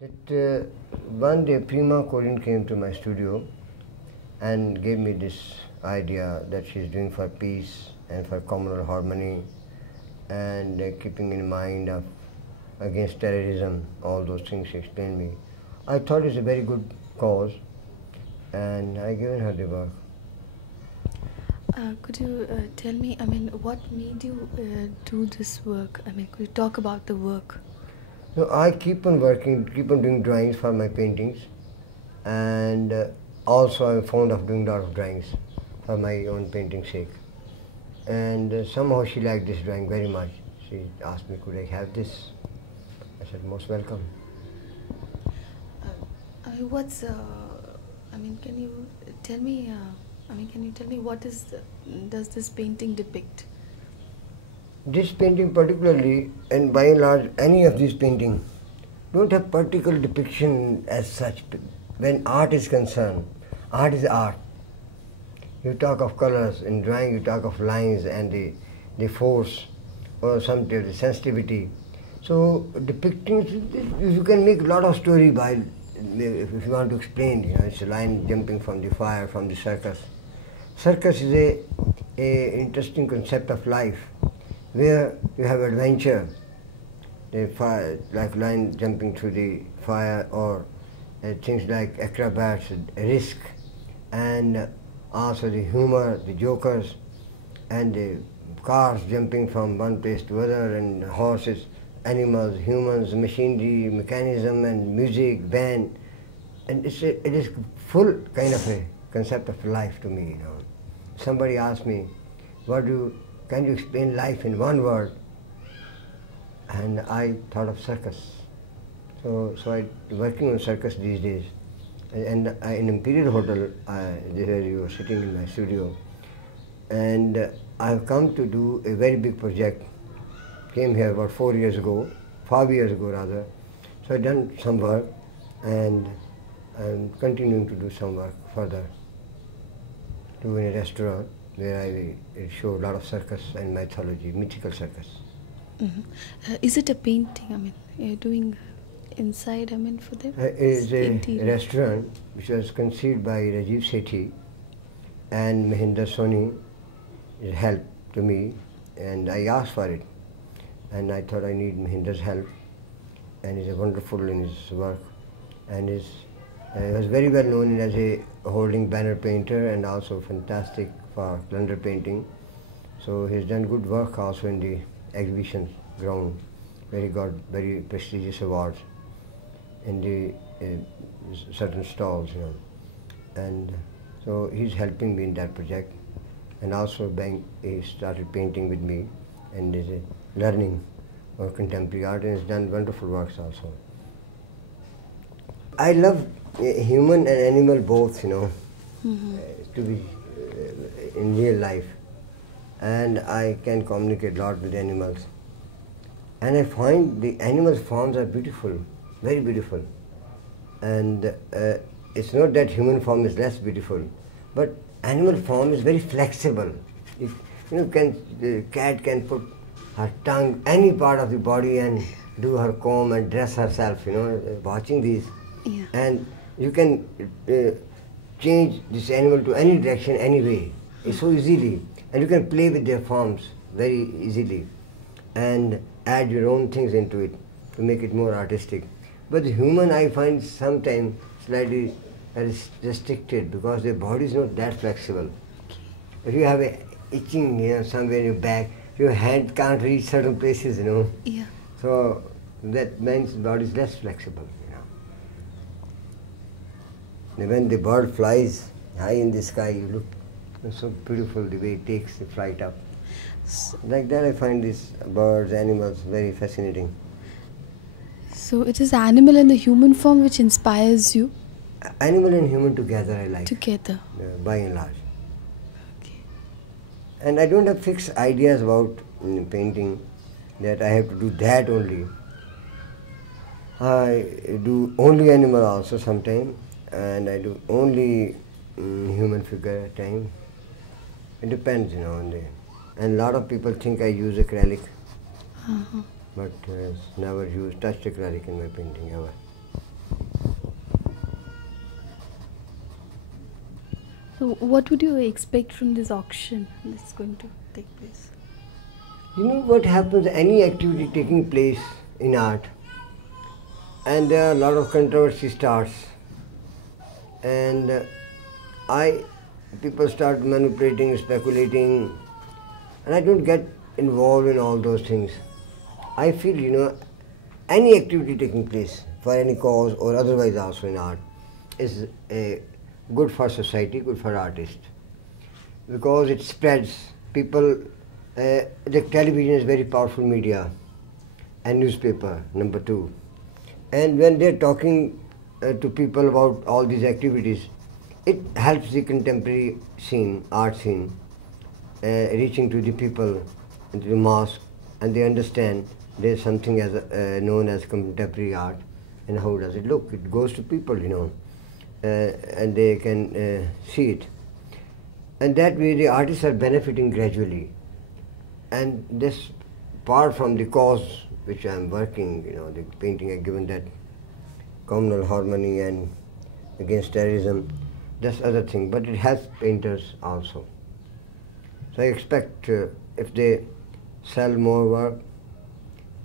That one day Prima Kurien came to my studio and gave me this idea that she's doing for peace and for communal harmony and keeping in mind of against terrorism, all those things she explained me. I thought it's a very good cause and I given her the work. Could you tell me, what made you do this work? Could you talk about the work? So I keep on working, keep on doing drawings for my paintings, and also I'm fond of doing a lot of drawings for my own painting's sake. And somehow she liked this drawing very much. She asked me, could I have this? I said, most welcome. Can you tell me, what does this painting depict? This painting particularly, and by and large any of these paintings, don't have particular depiction as such. When art is concerned, art is art. You talk of colors, in drawing you talk of lines and the force or sometimes the sensitivity. So depicting, you can make a lot of story by, if you want to explain, it's a lion jumping from the fire, from the circus. Circus is a interesting concept of life, where you have adventure, the fire, like lion jumping through the fire, or things like acrobats, risk, and also the humor, the jokers, and the cars jumping from one place to other, and horses, animals, humans, machinery, mechanism, and music, band, and it is full kind of a concept of life to me. Somebody asked me, can you explain life in one word? And I thought of circus. So I'm working on circus these days. And in Imperial Hotel, there you were sitting in my studio. And I've come to do a very big project. Came here about 5 years ago rather. So I've done some work and I'm continuing to do some work further. Do in a restaurant where I show a lot of circus and mythology, mythical circus. Mm-hmm. Is it a painting? You're doing inside, for them? It's a restaurant which was conceived by Rajiv Sethi and Mahinder Soni. It helped to me and I asked for it. And I thought I need Mahinder's help. And he's wonderful in his work. And he was very well known as a holding banner painter and also fantastic for calendar painting. So he's done good work also in the exhibition ground, where he got very prestigious awards in the certain stalls, And so he's helping me in that project. And also he started painting with me and is learning on contemporary art and has done wonderful works also. I love human and animal both, Mm-hmm. To be in real life, and I can communicate a lot with animals, and I find the animal forms are beautiful, very beautiful, and it's not that human form is less beautiful, but animal form is very flexible. If the cat can put her tongue any part of the body and do her comb and dress herself, watching these, yeah. And you can change this animal to any direction, any way, so easily. And you can play with their forms very easily and add your own things into it to make it more artistic. But the human, I find sometimes slightly restricted because their body is not that flexible. If you have a itching somewhere in your back, your hand can't reach certain places, Yeah. So that means the body is less flexible. When the bird flies high in the sky, you look so beautiful the way it takes the flight up. Like that I find these birds, animals very fascinating. So it is the animal and the human form which inspires you? Animal and human together I like. Together. By and large. Okay. And I don't have fixed ideas about painting that I have to do that only. I do only animal also sometimes. And I do only human figure at times. It depends, on the. And a lot of people think I use acrylic, but never touched acrylic in my painting ever. So what would you expect from this auction that's going to take place? You know what happens, any activity taking place in art, and there are a lot of controversy starts, and people start manipulating, speculating, and I don't get involved in all those things. I feel, any activity taking place for any cause or otherwise also in art is good for society, good for artists, because it spreads. People, the television is very powerful media, and newspaper, number two. And when they're talking to people about all these activities, it helps the contemporary scene, art scene, reaching to the people, into the mass, and they understand there's something as known as contemporary art, and how does it look? It goes to people, and they can see it. And that way the artists are benefiting gradually. And this, apart from the cause which I am working, the painting I've given that communal harmony and against terrorism, that's other thing, but it helps painters also. So I expect if they sell more work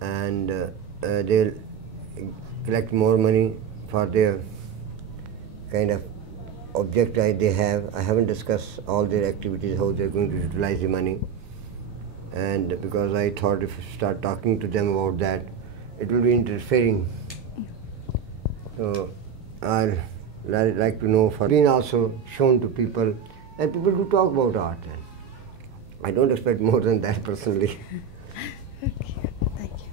and they'll collect more money for their kind of object they have. I haven't discussed all their activities, how they're going to utilize the money. And because I thought if I start talking to them about that, it will be interfering. So I'll like to know for being also shown to people, and people do talk about art. And I don't expect more than that personally. Okay, thank you.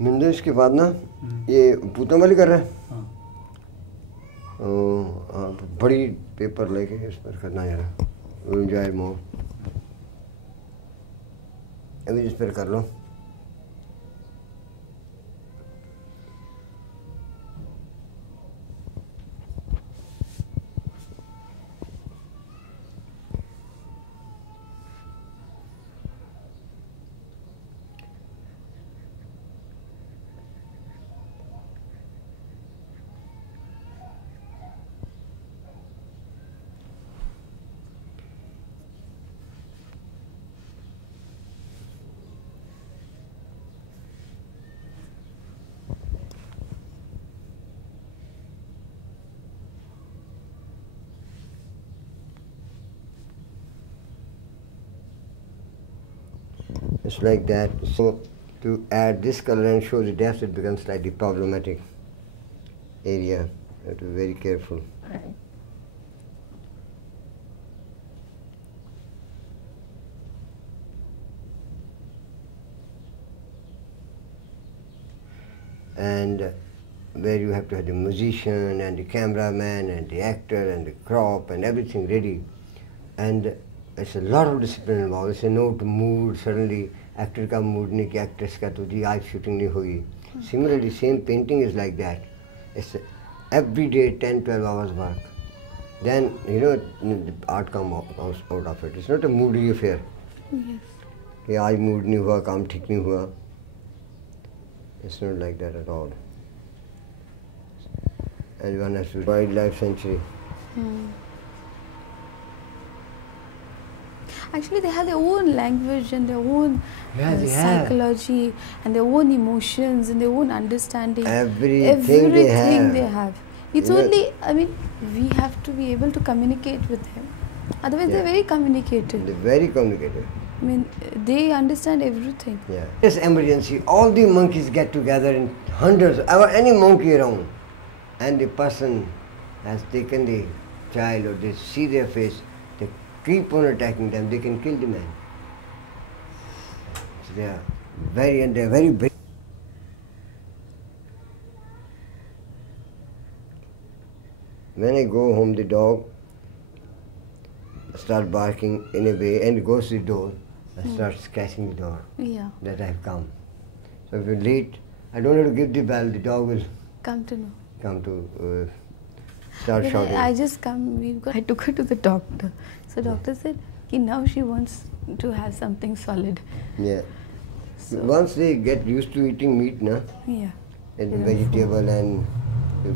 मिंदो इसके बाद ना ये पूतों वाली कर रहा है बड़ी paper लेके इस पर करना जरा एंजॉय मोर अभी इस पर कर लो It's like that. So to add this color and show the depth, it becomes slightly problematic area. You have to be very careful. And where you have to have the musician and the cameraman and the actor and the crop and everything ready. And it's a lot of discipline involved. It's a note mood, suddenly actor ka mood nahi ki actress ka to the eye shooting nahi hogi. Similarly, same painting is like that. It's every day 10-12 hours work. Then, the art comes out of it. It's not a moody affair. Yes. Ki aaj mood nahi hua, kaam theek nahi hua. It's not like that at all. And one has to wildlife sanctuary. Actually, they have their own language and their own psychology and their own emotions and their own understanding. Everything they have. It's only, we have to be able to communicate with them. Otherwise, they're very communicative. They're very communicative. They understand everything. Yeah. This emergency, all the monkeys get together in hundreds, any monkey around, and the person has taken the child or they see their face, they keep on attacking them, they can kill the man. So they're very big. When I go home, the dog starts barking in a way and goes to the door and starts scratching the door that I have come. So if you're late, I don't have to give the bell, the dog will come to know. Start shouting. I took her to the doctor. So doctor said, now she wants to have something solid. Yeah. So, once they get used to eating meat, na, yeah. and Yeah, vegetable and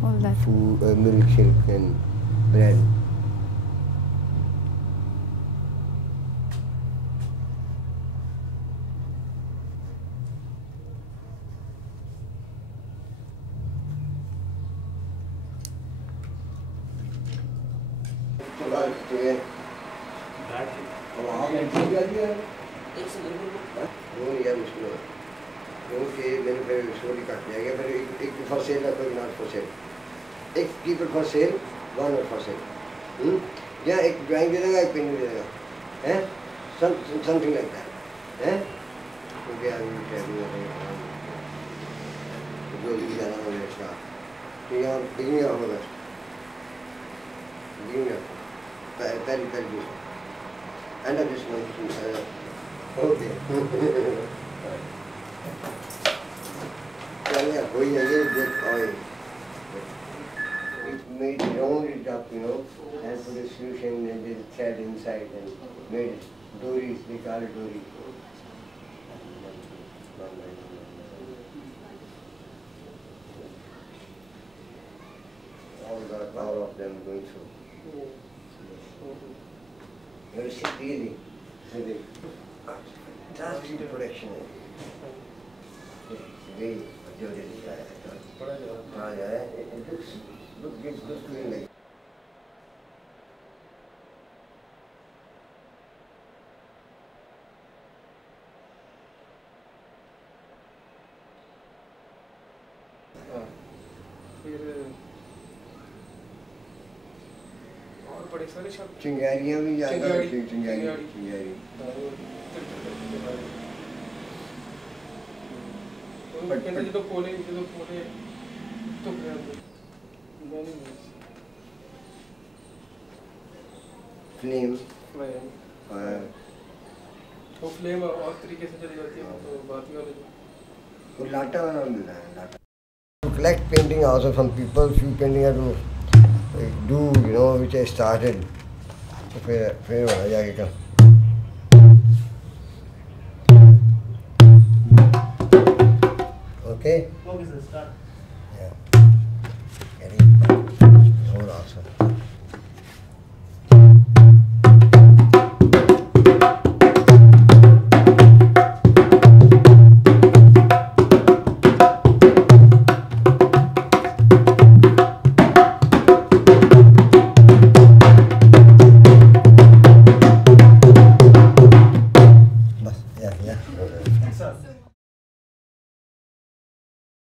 All that. food, milkshake and bread. एक keeper for sale, one for sale. या एक drawing दे देगा, एक pen दे देगा, हैं? Something like that, हैं? क्योंकि अभी जो जाना होगा इसका, तो यहाँ बिगनिंग होगा, बिगनिंग, पहली end of this month, okay. Yeah, going a little bit oil. It made round it up, you know, and put a solution and then thread inside and made Dhuri, they call it Dhuri. All the power of them going through. You see, really, fantastic production. Very it looks good to me like. और बड़े सारे शब्द चिंगारियाँ भी ज़्यादा होती हैं, चिंगारी जो कोने तो फ्लेम वो फ्लेम और तरीके से चली जाती है तो बात ही वाली वो लाटा वाला मिला है लाटा to collect painting also from people, few painting I do do, you know, which I started. तो फिर वाला जाके का okay sir, start. Yeah, very so awesome. Yeah. Sir.